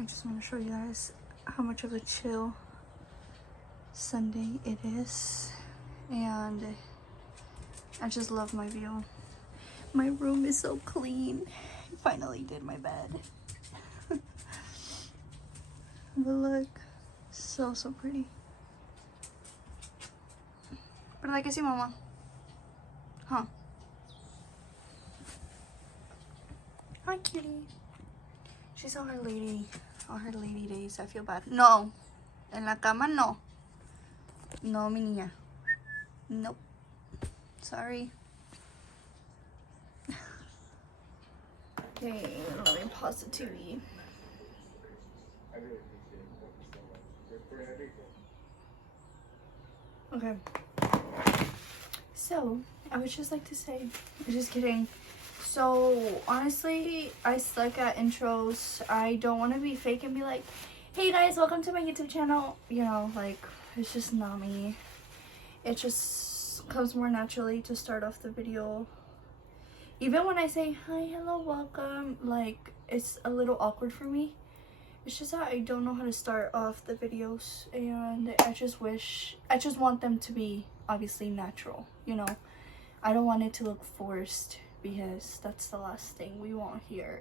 I just want to show you guys how much of a chill Sunday it is, and I just love my view. My room is so clean. I finally did my bed. But look, so pretty. ¿Verdad que sí, mamá? Huh? Hi, kitty. She's on her lady days. I feel bad. No, en la cama no. No, mi niña. Nope. Sorry. Okay, let me pause the TV. Okay. So, I would just like to say, just kidding. So, honestly, I suck at intros. I don't want to be fake and be like, hey guys, welcome to my YouTube channel. You know, like, it's just not me. It just comes more naturally to start off the video. Even when I say, hi, hello, welcome, like, it's a little awkward for me. It's just that I don't know how to start off the videos, and I just want them to be obviously natural, you know. I don't want it to look forced, because that's the last thing we want here.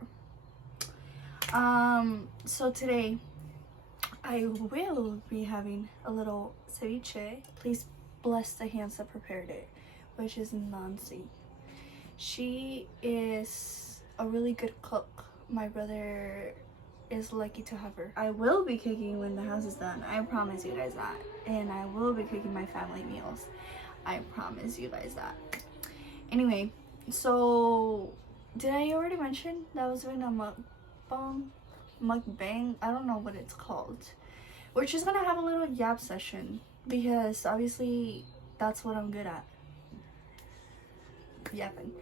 So today I will be having a little ceviche. Please bless the hands that prepared it, which is Nancy. She is a really good cook. My brother is lucky to have her. I will be cooking when the house is done. I promise you guys that. And I will be cooking my family meals. I promise you guys that. Anyway, so did I already mention that I was doing a mukbang? I don't know what it's called. We're just gonna have a little yap session because obviously that's what I'm good at. Yapping.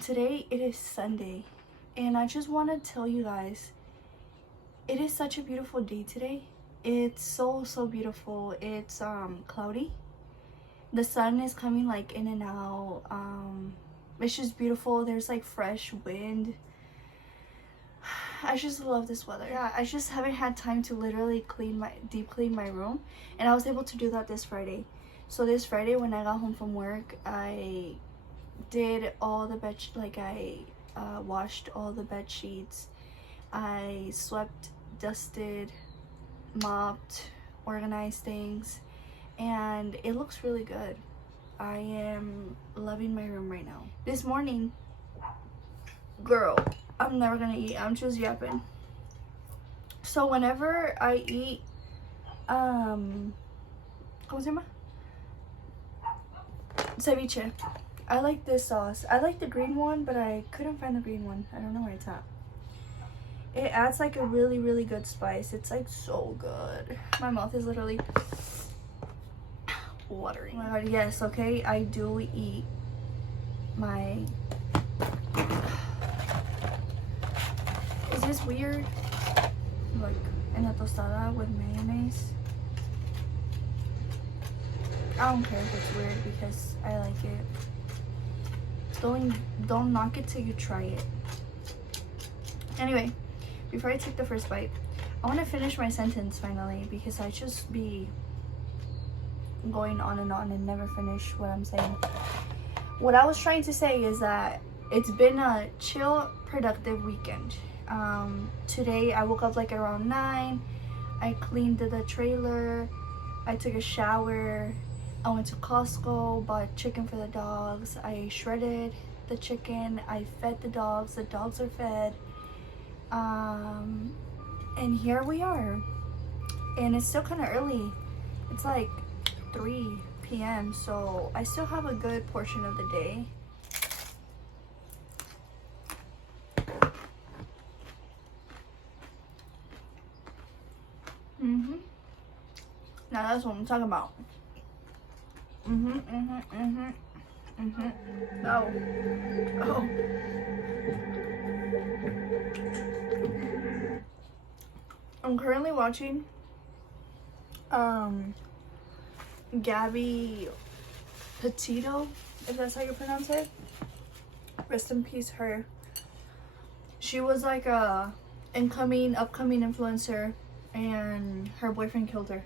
Today it is Sunday, and I just want to tell you guys, it is such a beautiful day today. It's so beautiful. It's cloudy. The sun is coming like in and out. It's just beautiful. There's like fresh wind. I just love this weather. Yeah, I just haven't had time to literally deep clean my room, and I was able to do that this Friday. So this Friday when I got home from work, I did all the bed, I washed all the bed sheets. I swept, dusted, mopped, organized things, and it looks really good. I am loving my room right now. This morning, girl, I'm never gonna eat. I'm just yapping. So whenever I eat, ¿cómo se llama? Ceviche. I like this sauce. I like the green one, but I couldn't find the green one. I don't know where it's at. It adds like a really good spice. It's like so good. My mouth is literally watering. Oh my god, yes, okay. I do eat my... Is this weird? Like, en la tostada with mayonnaise. I don't care if it's weird because I like it. Don't knock it till you try it. Anyway, before I take the first bite, I want to finish my sentence finally because I just be going on and never finish what I'm saying. What I was trying to say is that it's been a chill, productive weekend. Today I woke up like around 9. I cleaned the trailer. I took a shower. I went to Costco, bought chicken for the dogs. I shredded the chicken. I fed the dogs. The dogs are fed. And here we are. And it's still kind of early. It's like 3 p.m. So I still have a good portion of the day. Now that's what I'm talking about. Oh. I'm currently watching Gabby Petito, if that's how you pronounce it. Rest in peace, her. She was like a upcoming influencer, and her boyfriend killed her.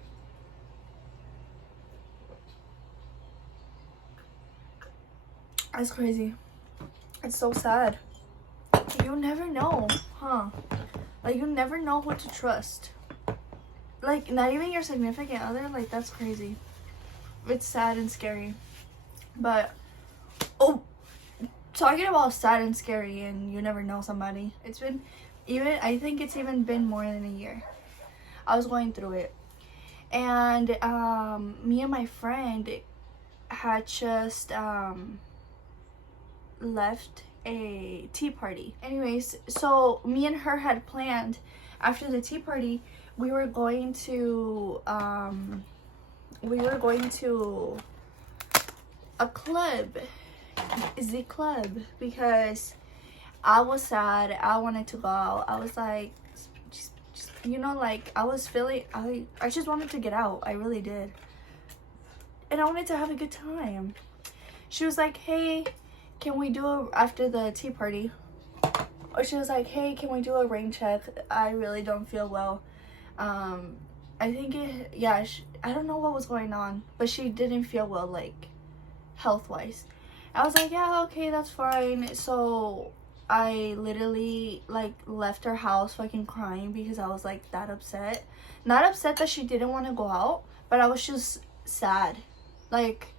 That's crazy. It's so sad. You never know, huh? Like, you never know who to trust. Like, not even your significant other. Like, that's crazy. It's sad and scary. But, oh, talking about sad and scary and you never know somebody. It's been, I think it's even been more than a year. I was going through it. And, me and my friend had just, left a tea party. Anyways, so me and her had planned after the tea party, we were going to a club, the club, because I was sad. I wanted to go out. I was like, just, you know, like, I was feeling, I just wanted to get out. I really did. And I wanted to have a good time. She was like, hey, can we do after the tea party? Or she was like, hey, can we do a rain check? I really don't feel well. I think I don't know what was going on, but she didn't feel well, like, health-wise. I was like, yeah, okay, that's fine. So I literally, like, left her house fucking crying because I was, like, that upset. Not upset that she didn't want to go out, but I was just sad. Like,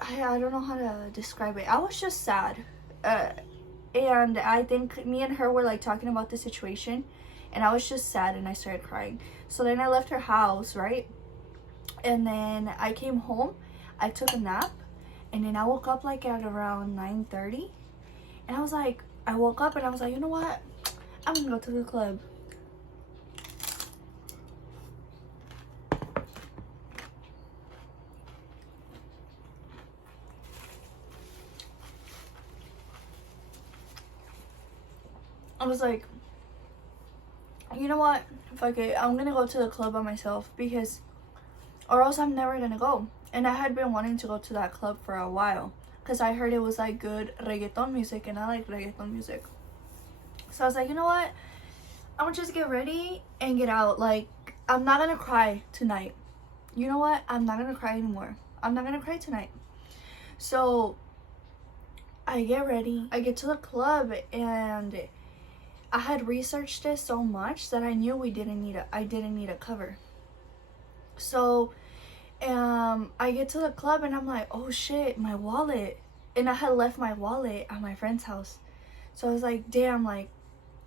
I don't know how to describe it. I was just sad. And I think me and her were, like, talking about the situation. And I was just sad and I started crying. So then I left her house, right? And then I came home. I took a nap. And then I woke up, like, at around 9:30. And I was like, I woke up and I was like, you know what? I'm gonna go to the club. I was like, you know what? Fuck it. I'm gonna go to the club by myself because, or else I'm never gonna go. And I had been wanting to go to that club for a while because I heard it was, like, good reggaeton music and I like reggaeton music. So I was like, you know what? I'm gonna just get ready and get out. Like, I'm not gonna cry tonight. You know what? I'm not gonna cry anymore. I'm not gonna cry tonight. So I get ready. I get to the club and I had researched it so much that I knew I didn't need a cover. So I get to the club and I'm like, oh shit, my wallet. And I had left my wallet at my friend's house. So I was like, damn, like,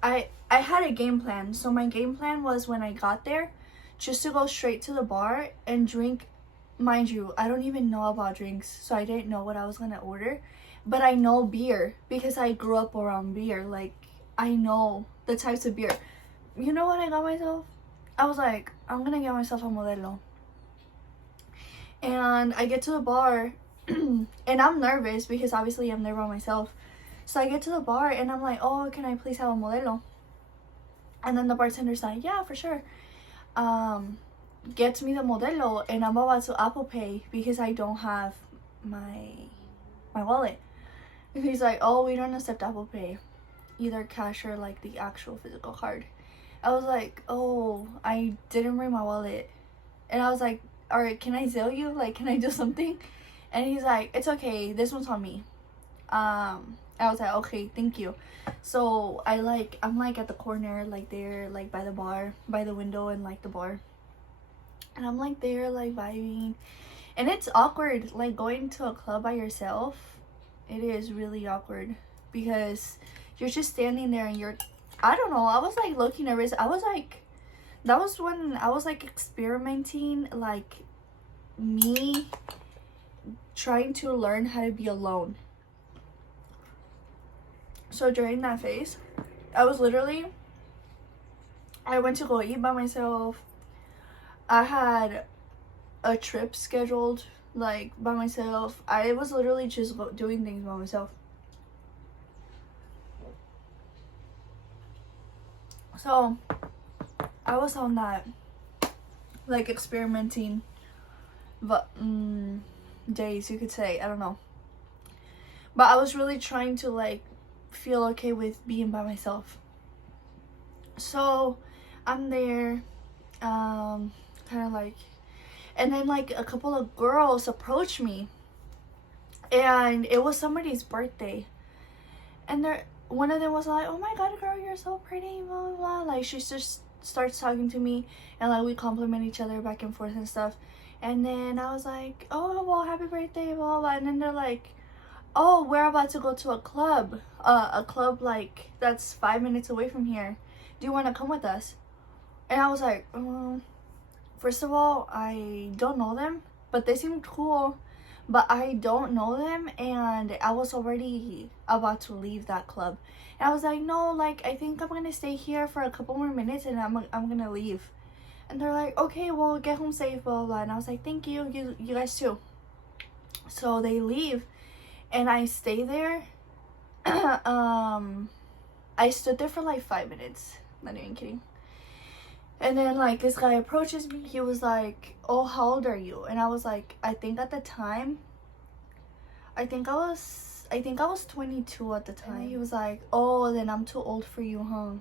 I had a game plan. So my game plan was when I got there, just to go straight to the bar and drink. Mind you, I don't even know about drinks, so I didn't know what I was gonna order. But I know beer because I grew up around beer. Like, I know the types of beer. You know what I got myself? I was like, I'm gonna get myself a Modelo. And I get to the bar and I'm nervous because obviously I'm there by myself. So I get to the bar and I'm like, oh, can I please have a Modelo? And then the bartender's like, yeah, for sure. Gets me the Modelo and I'm about to Apple Pay because I don't have my wallet. And he's like, oh, we don't accept Apple Pay, either cash or, like, the actual physical card. I was like, oh, I didn't bring my wallet. And I was like, all right, can I Zelle you? Like, can I do something? And he's like, it's okay, this one's on me. I was like, okay, thank you. So I'm like at the corner, like, there, like, by the bar, by the window and, like, the bar. And I'm, like, there, like, vibing. And it's awkward, like, going to a club by yourself. It is really awkward because you're just standing there and you're, I don't know, I was, like, low-key nervous. I was like, that was when I was, like, experimenting, like, me trying to learn how to be alone. So during that phase, I went to go eat by myself. I had a trip scheduled, like, by myself. I was literally just doing things by myself. So I was on that, like, experimenting days, you could say. I don't know, but I was really trying to, like, feel okay with being by myself. So I'm there, kind of like, and then like a couple of girls approached me, and it was somebody's birthday, and one of them was like, "Oh my god, girl, you're so pretty," blah blah blah. Like she just starts talking to me, and like we compliment each other back and forth and stuff. And then I was like, "Oh well, happy birthday," blah blah blah. And then they're like, "Oh, we're about to go to a club like that's 5 minutes away from here. Do you want to come with us?" And I was like, first of all, I don't know them, but they seemed cool. But I don't know them, and I was already about to leave that club. And I was like, no, like, I think I'm gonna stay here for a couple more minutes, and I'm gonna leave. And they're like, okay, well, get home safe, blah, blah, blah. And I was like, thank you, you guys too. So they leave, and I stay there. I stood there for like 5 minutes. Not even kidding. And then like this guy approaches me. He was like, "Oh, how old are you?" And I was like, I think at the time, I think I was 22 at the time. And he was like, "Oh, then I'm too old for you, huh?"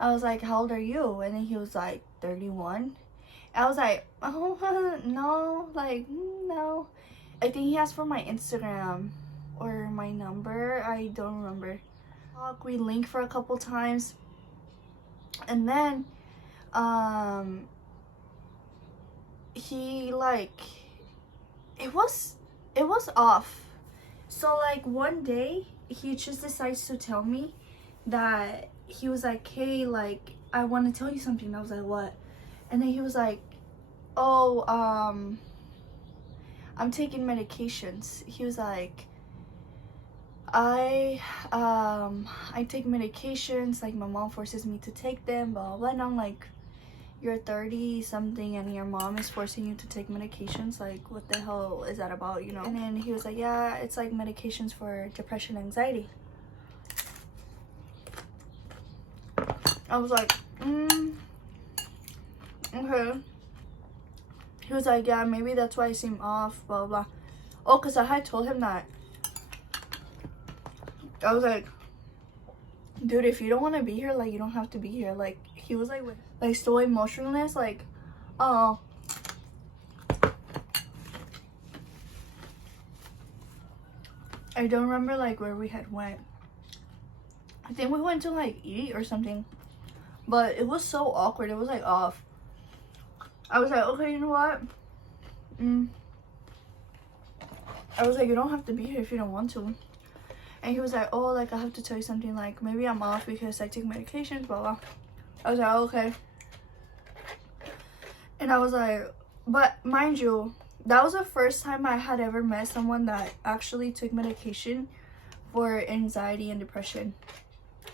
I was like, "How old are you?" And then he was like, 31. I was like, "Oh, no, like, no." I think he asked for my Instagram or my number. I don't remember. We linked for a couple times, and then he like, it was off. So like one day he just decides to tell me that he was like, "Hey, like, I want to tell you something." I was like, "What?" And then he was like, "Oh, I'm taking medications." He was like, I take medications, like my mom forces me to take them, blah blah blah. And I'm like, you're 30 something and your mom is forcing you to take medications? Like, what the hell is that about, you know? And then he was like, yeah, it's like medications for depression, anxiety. I was like, okay. He was like, yeah, maybe that's why I seem off, blah blah blah. Oh, because I had told him that. I was like, dude, if you don't want to be here, like, you don't have to be here. Like, he was like so emotionless, like, oh. I don't remember like where we had went. I think we went to like eat or something, but it was so awkward. It was like off. I was like, okay, you know what? I was like, you don't have to be here if you don't want to. And he was like, oh, like, I have to tell you something, like, maybe I'm off because I take medications, blah blah. I was like, oh, okay. And I was like, but mind you, that was the first time I had ever met someone that actually took medication for anxiety and depression.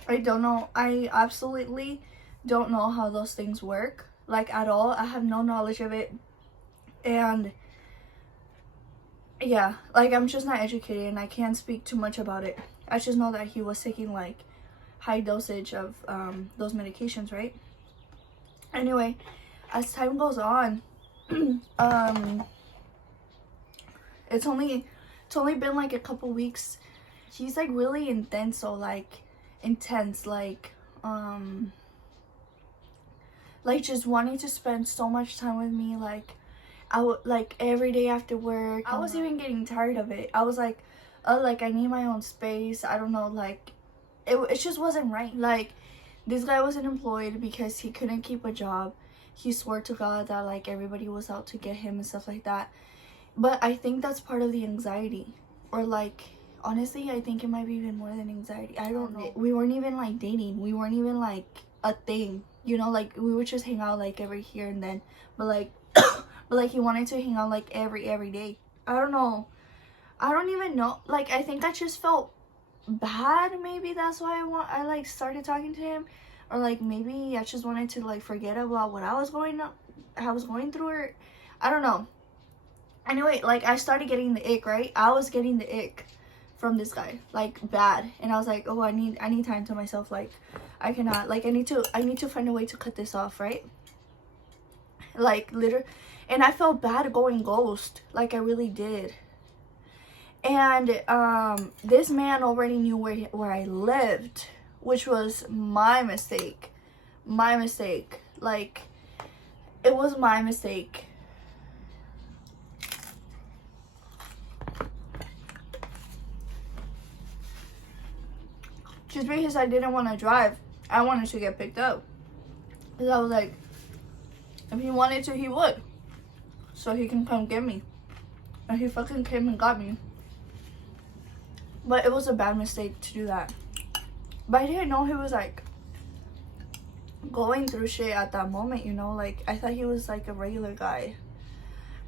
I don't know. I absolutely don't know how those things work, like, at all. I have no knowledge of it. And yeah, like, I'm just not educated and I can't speak too much about it. I just know that he was taking like high dosage of those medications, right? Anyway, as time goes on, it's only been like a couple weeks. He's like really intense, so like intense, like just wanting to spend so much time with me. Like, I would, like, every day after work, I was even getting tired of it. I was like, like, I need my own space. I don't know, like, it just wasn't right. Like, this guy wasn't employed because he couldn't keep a job. He swore to God that like everybody was out to get him and stuff like that. But I think that's part of the anxiety, or like, honestly, I think it might be even more than anxiety. I don't know. We weren't even like dating. We weren't even like a thing, you know, like we would just hang out like every here and then. But like but like he wanted to hang out like every day. I don't know. I don't even know. Like, I think I just felt bad. Maybe that's why I like started talking to him, or like maybe I just wanted to like forget about what I was going through, or I don't know. Anyway, like, I started getting the ick, right? I was getting the ick from this guy, like, bad. And I was like, oh, I need time to myself. Like, I cannot, like, I need to find a way to cut this off, right? Like, literally. And I felt bad going ghost, like, I really did. And this man already knew where I lived, which was my mistake. my mistake. Like, it was my mistake. Just because I didn't want to drive, I wanted to get picked up. Because I was like, if he wanted to, he would. So he can come get me. And he fucking came and got me. But it was a bad mistake to do that. But I didn't know he was like going through shit at that moment, you know? Like, I thought he was like a regular guy.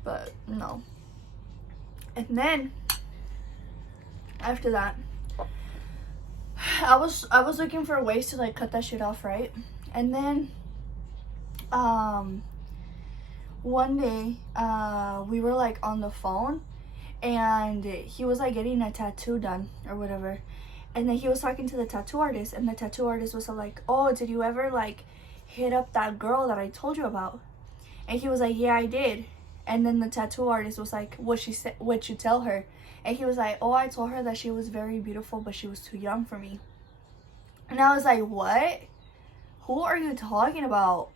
But no. And then after that, I was looking for ways to like cut that shit off, right? And then one day we were like on the phone, and he was like getting a tattoo done or whatever, and then he was talking to the tattoo artist, and the tattoo artist was like, oh, did you ever like hit up that girl that I told you about? And he was like, yeah, I did. And then the tattoo artist was like, what'd you tell her? And he was like, oh, I told her that she was very beautiful, but she was too young for me. And I was like, what? Who are you talking about?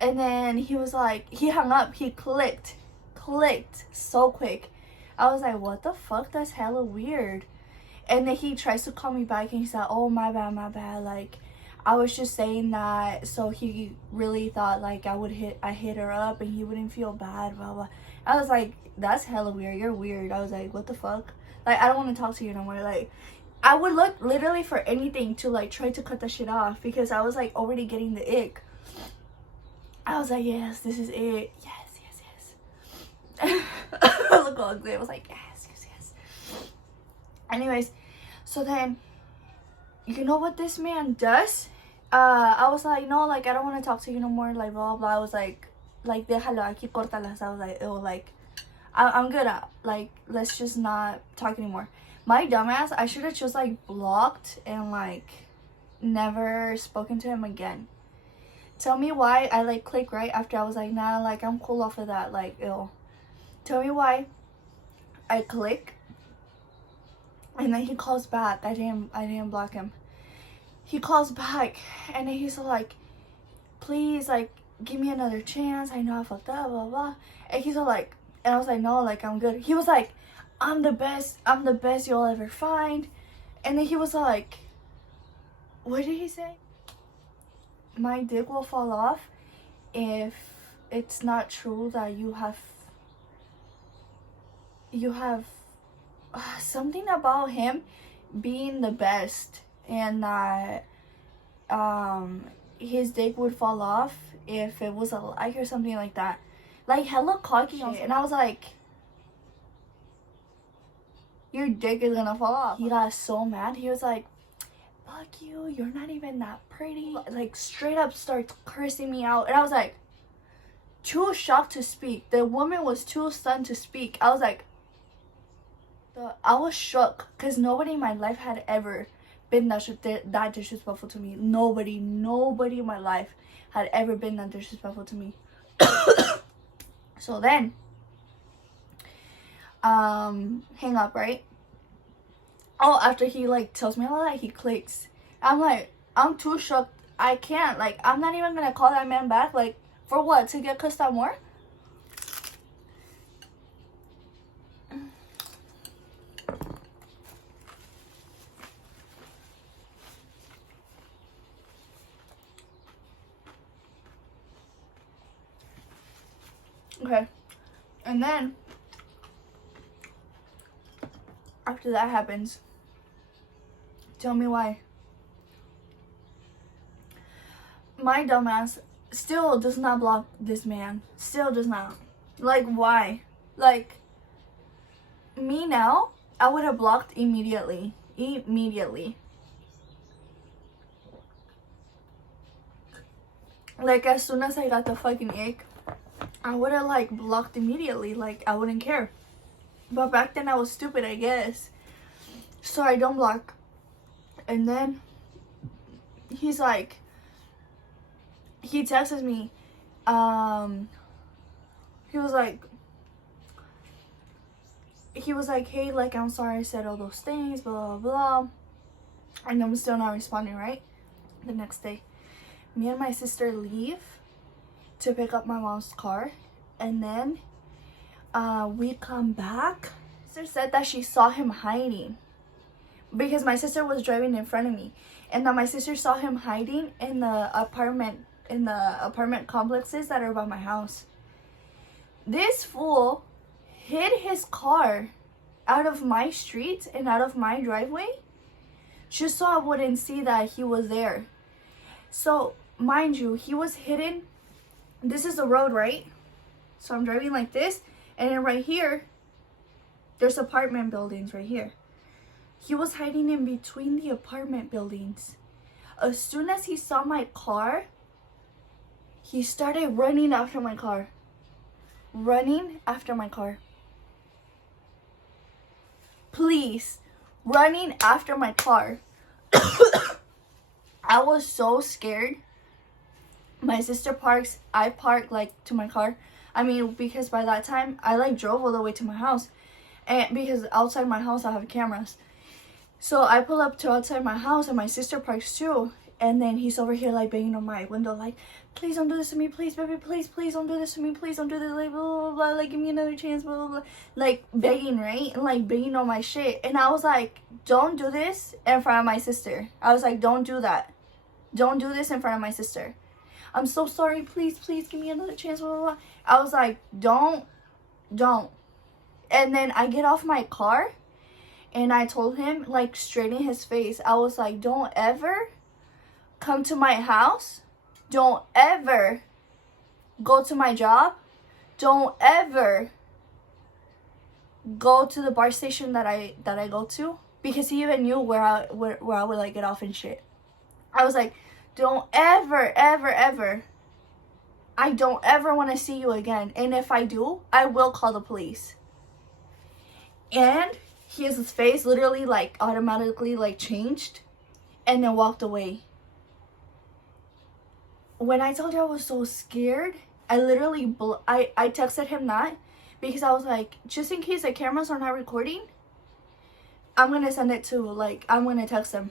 And then he was like, he hung up. He clicked so quick. I was like, what the fuck? That's hella weird. And then he tries to call me back, and he said, oh, my bad. Like, I was just saying that so he really thought like I hit her up and he wouldn't feel bad, blah blah. I was like, that's hella weird. You're weird. I was like, what the fuck? Like, I don't want to talk to you no more. Like, I would look literally for anything to like try to cut that shit off, because I was like already getting the ick. I was like, yes, this is it. Yes. I look ugly. I was like, yes. Anyways, so then, you know what this man does? I was like, no, like, I don't want to talk to you no more, like, blah, blah. I was like, déjalo aquí, córtalas. I was like, ew, like, I'm good at, like, let's just not talk anymore. My dumbass, I should have just, like, blocked and, like, never spoken to him again. Tell me why I, like, clicked right after I was like, nah, like, I'm cool off of that, like, ew. Tell me why I click, and then he calls back. I didn't block him. He calls back, and then he's like, please, like, give me another chance. I know I fucked up, blah, blah. And he's like, and I was like, no, like, I'm good. He was like, I'm the best you'll ever find. And then he was like, what did he say? My dick will fall off if it's not true that you have something about him being the best, and that his dick would fall off if it was a lie or something like that. Like, hella cocky shit. And I was like, your dick is gonna fall off. He got so mad. He was like, fuck you, you're not even that pretty. Like, straight up starts cursing me out. And I was like, too shocked to speak. The woman was too stunned to speak. I was like, I was shook, because nobody in my life had ever been that disrespectful to me. Nobody in my life had ever been that disrespectful to me. So then, hang up, right? Oh, after he like tells me all that, he clicks. I'm like, I'm too shocked. I can't, like, I'm not even gonna call that man back. Like, for what? To get cussed out more? Okay, and then after that happens, tell me why my dumbass still does not block this man. Still does not. Like, why? Like, me now, I would have blocked immediately. Like, as soon as I got the fucking ick, I would have like blocked immediately. Like, I wouldn't care. But back then I was stupid, I guess. So I don't block. And then he's like, he texts me. He was like, hey, like, I'm sorry I said all those things, blah blah blah. And I'm still not responding, right? The next day. me and my sister leave to pick up my mom's car, and then we come back. Sister said that she saw him hiding because my sister was driving in front of me, and that my sister saw him hiding in the apartment complexes that are by my house. This fool hid his car out of my street and out of my driveway just so I wouldn't see that he was there. So mind you, he was hidden. This is the road, right? So I'm driving like this, and then right here there's apartment buildings right here. He was hiding in between the apartment buildings. As soon as he saw my car, he started running after my car. Running after my car. Please, running after my car. I was so scared. My sister parks, I park like to my car. I mean, because by that time I like drove all the way to my house, and because outside my house I have cameras. So I pull up to outside my house, and my sister parks too. And then he's over here like banging on my window like, please don't do this to me, please baby, please don't do this to me, please don't do this, like blah blah blah, like give me another chance, blah blah blah, like begging, right? And like begging on my shit. And I was like, don't do this in front of my sister. I was like, don't do that, don't do this in front of my sister. I'm so sorry, please give me another chance, blah blah blah. I was like, don't. And then I get off my car and I told him, like straight in his face, I was like, don't ever come to my house, don't ever go to my job, don't ever go to the bar station that I go to, because he even knew where I would like get off and shit. I was like, don't ever I don't ever want to see you again, and if I do, I will call the police. And his face literally like automatically like changed and then walked away. When I told you I was so scared, I literally I texted him that, because I was like, just in case the cameras are not recording, I'm gonna send it to, like, I'm gonna text him,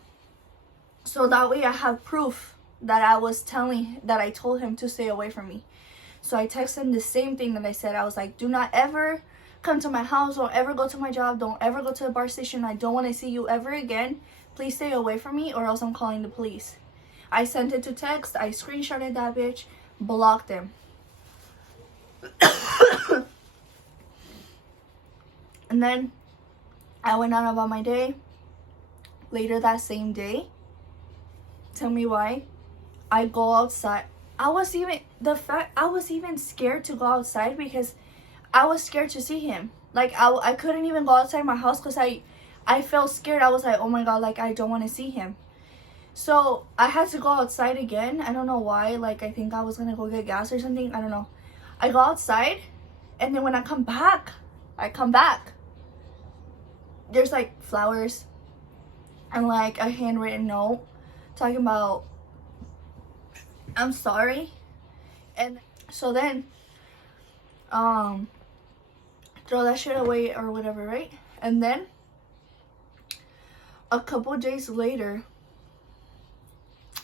so that way I have proof that I told him to stay away from me. So I texted him the same thing that I said. I was like, do not ever come to my house, don't ever go to my job, don't ever go to the bar station, I don't want to see you ever again, please stay away from me or else I'm calling the police. I sent it to text, I screenshotted that bitch, blocked him. And then I went on about my day. Later that same day, tell me why, I go outside. I was even scared to go outside because I was scared to see him. Like I couldn't even go outside my house because I felt scared. I was like, oh my god, like I don't want to see him. So I had to go outside again. I don't know why. Like I think I was gonna go get gas or something. I don't know. I go outside, and then when I come back, there's like flowers and like a handwritten note talking about I'm sorry. And so then throw that shit away or whatever, right? And then a couple days later,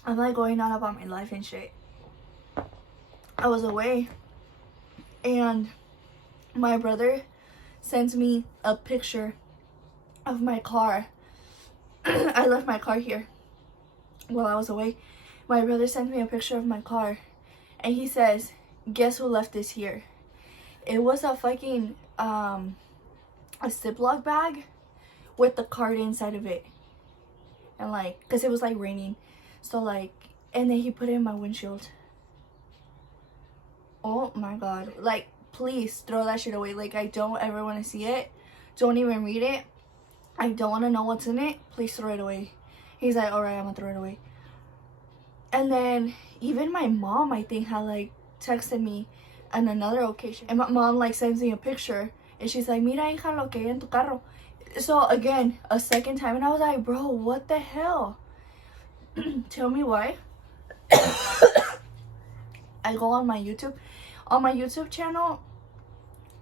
I'm like going on about my life and shit. I was away, and my brother sends me a picture of my car. I left my car here while I was away. My brother sent me a picture of my car, and he says, guess who left this here? It was a fucking a Ziploc bag with the card inside of it, and like, because it was like raining, so like, and then he put it in my windshield. Oh my god, like, please throw that shit away. Like, I don't ever want to see it, don't even read it, I don't want to know what's in it, please throw it away. He's like, alright, I'm gonna throw it away. And then even my mom, I think, had like texted me on another occasion, and my mom like sends me a picture, and she's like, mira hija lo que hay en tu carro. So again, a second time, and I was like, bro, what the hell? Tell me why. I go on my YouTube channel.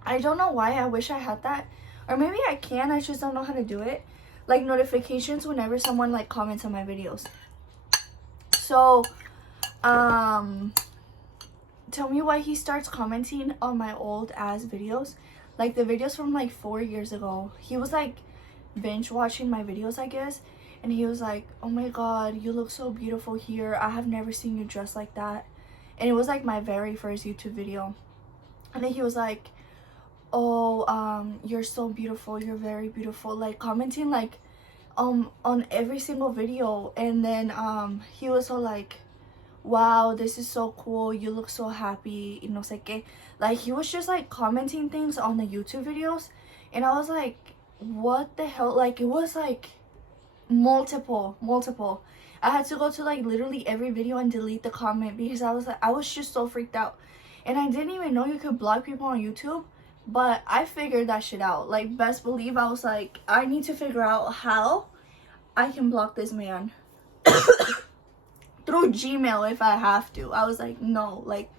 I don't know why, I wish I had that, or maybe I can, I just don't know how to do it, like notifications whenever someone like comments on my videos. So tell me why he starts commenting on my old ass videos, like the videos from like 4 years ago. He was like binge watching my videos, I guess, and he was like, oh my god, you look so beautiful here, I have never seen you dressed like that. And it was like my very first YouTube video. And then he was like, oh, you're so beautiful, you're very beautiful, like commenting like on every single video. And then he was all like, wow, this is so cool, you look so happy, y no sé qué. Like he was just like commenting things on the YouTube videos, and I was like, what the hell? Like it was like multiple. I had to go to like literally every video and delete the comment because I was just so freaked out. And I didn't even know you could block people on YouTube, but I figured that shit out. Like best believe I was like, I need to figure out how I can block this man through Gmail if I have to. I was like, no, like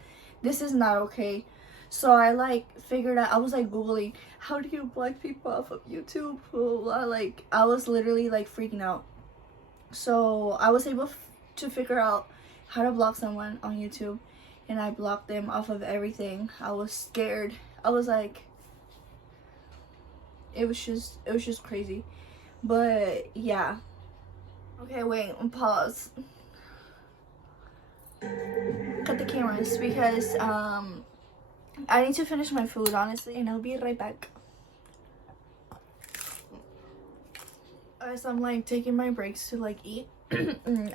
this is not okay. So I like figured out, I was like googling, how do you block people off of YouTube? Blah, blah. Like I was literally like freaking out. So I was able to figure out how to block someone on YouTube, and I blocked them off of everything. I was scared. I was like, it was just crazy. But yeah. Okay, wait, pause. Cut the cameras because I need to finish my food, honestly, and I'll be right back. As I'm like taking my breaks to like eat,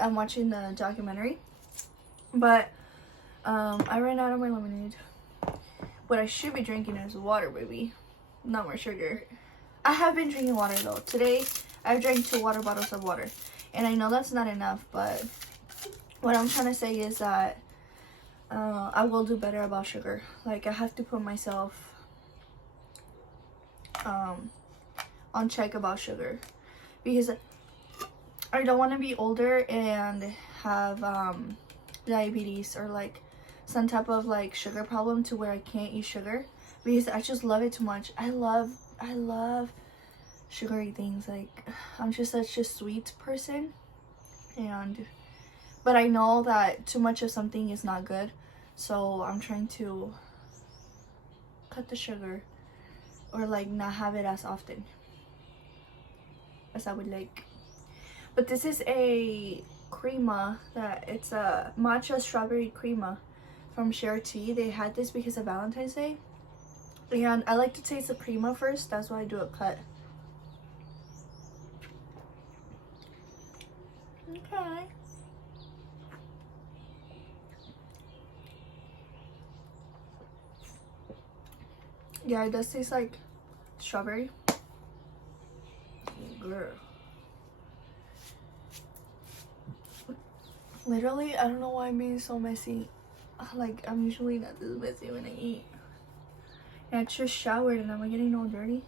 I'm watching the documentary, but I ran out of my lemonade. What I should be drinking is water, baby, not more sugar. I have been drinking water though. Today I drank 2 water bottles of water, and I know that's not enough, but what I'm trying to say is that I will do better about sugar. Like I have to put myself on check about sugar, because I don't want to be older and have diabetes or like some type of like sugar problem to where I can't eat sugar, because I just love it too much. I love sugary things. Like I'm just such a sweet person, but I know that too much of something is not good, so I'm trying to cut the sugar or like not have it as often as I would like. But this is a crema that it's a matcha strawberry crema from Share Tea. They had this because of Valentine's Day, and I like to taste the crema first. That's why I do a cut. Okay. Yeah, it does taste like strawberry. Girl. Literally, I don't know why I'm being so messy. Like, I'm usually not this messy when I eat. And I just showered and I'm getting all dirty.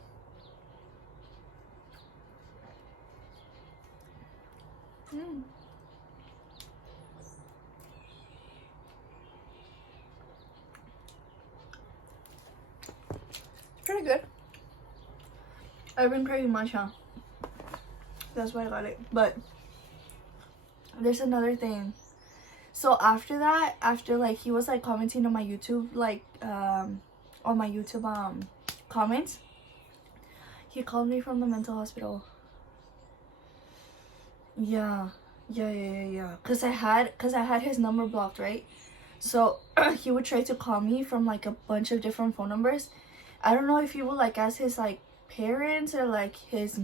Pretty good. I've been craving matcha. That's why I got it. But there's another thing. So after that, after like he was like commenting on my YouTube, like on my YouTube comments, he called me from the mental hospital. Yeah. Cause I had his number blocked, right? So he would try to call me from like a bunch of different phone numbers. I don't know if he would like ask his like parents or like his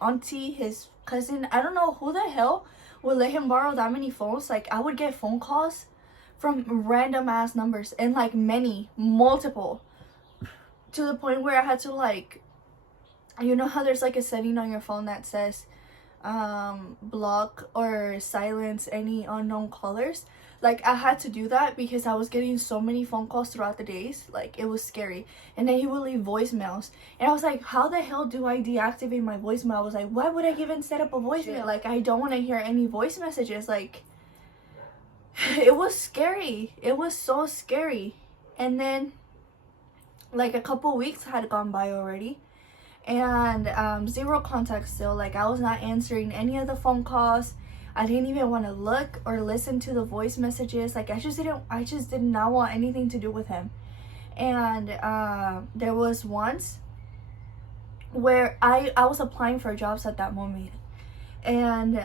auntie, his cousin. I don't know who the hell would let him borrow that many phones. Like I would get phone calls from random ass numbers, and like multiple, to the point where I had to like, you know how there's like a setting on your phone that says block or silence any unknown callers. Like I had to do that because I was getting so many phone calls throughout the days. Like it was scary. And then he would leave voicemails, and I was like, how the hell do I deactivate my voicemail? I was like, why would I even set up a voicemail? Like I don't want to hear any voice messages. Like it was scary. It was so scary. And then like a couple weeks had gone by already, and 0 contact still. Like I was not answering any of the phone calls. I didn't even want to look or listen to the voice messages. Like I just did not want anything to do with him. And there was once where I was applying for jobs at that moment, and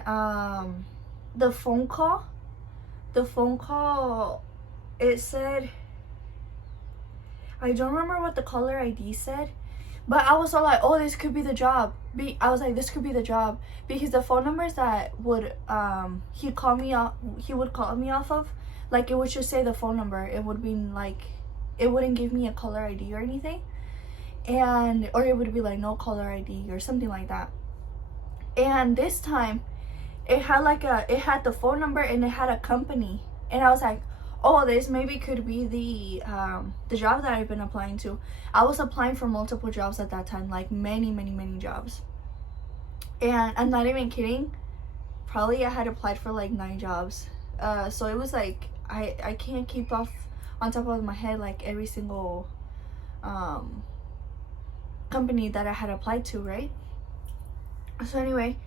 the phone call, it said, I don't remember what the caller ID said, but I was all like, oh, this could be the job. I was like, this could be the job, because the phone numbers that would he would call me off of, like, it would just say the phone number. It would be like, it wouldn't give me a caller ID or anything, and or it would be like no caller ID or something like that. And this time it had the phone number and it had a company, and I was like, oh, this maybe could be the job that I've been applying to. I was applying for multiple jobs at that time, like many jobs, and I'm not even kidding, probably I had applied for like 9 jobs. So it was like, I can't keep on top of my head like every single company that I had applied to, right? So anyway,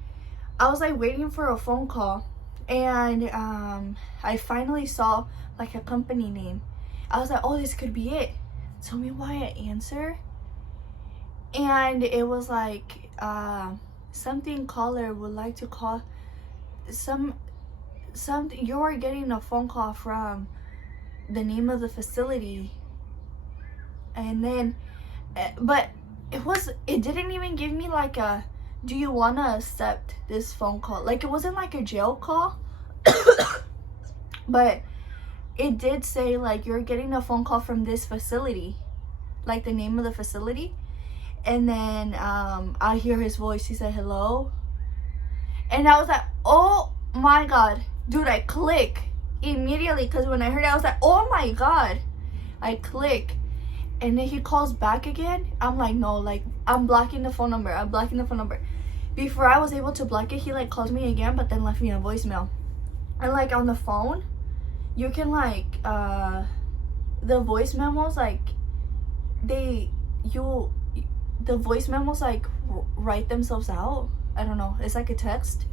I was like waiting for a phone call, and I finally saw like a company name. I was like, oh, this could be it. Tell me why I answer. And it was like, something caller would like to call something. You're getting a phone call from the name of the facility. And then but it didn't even give me like a, do you want to accept this phone call? Like, it wasn't like a jail call. But it did say like, you're getting a phone call from this facility, like the name of the facility. And then I hear his voice. He said hello, and I was like, oh my god, dude. I click immediately, because when I heard it, I was like, oh my god. I click, and then he calls back again. I'm like, no, like, I'm blocking the phone number. Before I was able to block it, he like called me again, but then left me a voicemail. And like on the phone, you can like the voice memos, like the voice memos like write themselves out. I don't know, it's like a text.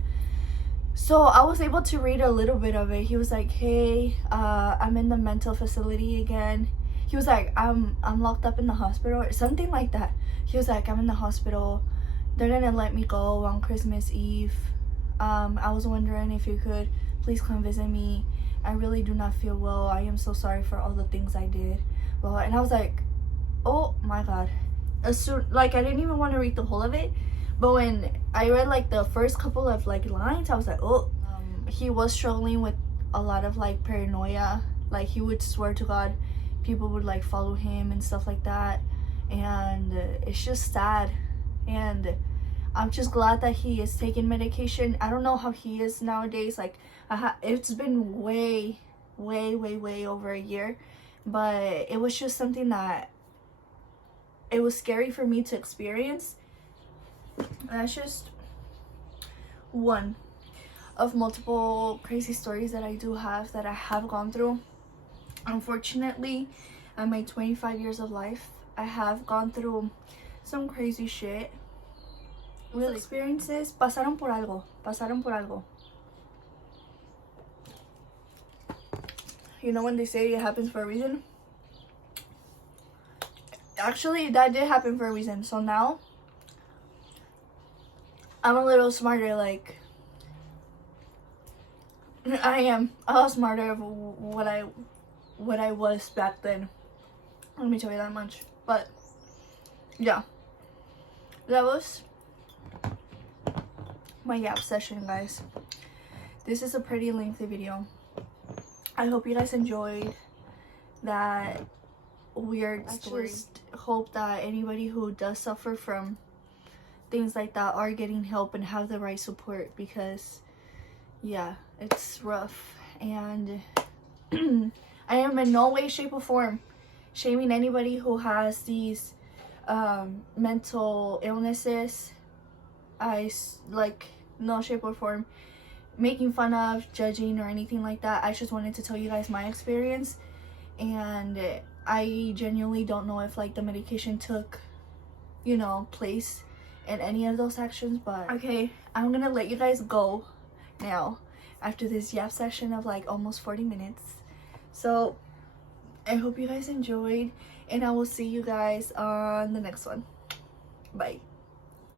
So I was able to read a little bit of it. He was like, hey, I'm in the mental facility again. He was like, I'm locked up in the hospital, or something like that. He was like, I'm in the hospital. They're gonna let me go on Christmas Eve. I was wondering if you could please come visit me. I really do not feel well. I am so sorry for all the things I did. Well, and I was like, oh my god. Like, I didn't even want to read the whole of it, but when I read like the first couple of like lines, I was like, oh. He was struggling with a lot of like paranoia. Like, he would swear to God people would like follow him and stuff like that, and it's just sad. And I'm just glad that he is taking medication. I don't know how he is nowadays. Like, it's been way over a year, but it was just something that it was scary for me to experience. And that's just one of multiple crazy stories that I do have, that I have gone through. Unfortunately, in my 25 years of life, I have gone through some crazy shit. Really, experiences pasaron por algo. You know when they say it happens for a reason? Actually, that did happen for a reason. So now I'm a little smarter. Like, I am a lot smarter of what I was back then. Let me tell you that much. But yeah, that was my Yap session, guys. This is a pretty lengthy video. I hope you guys enjoyed that weird story. I just hope that anybody who does suffer from things like that are getting help and have the right support, because yeah, it's rough. And I am in no way, shape, or form shaming anybody who has these mental illnesses. I like, no shape or form making fun of, judging, or anything like that. I just wanted to tell you guys my experience, and I genuinely don't know if like the medication took, you know, place in any of those actions. But okay, I'm gonna let you guys go now. after this Yap session of like almost 40 minutes. So I hope you guys enjoyed, and I will see you guys on the next one. Bye.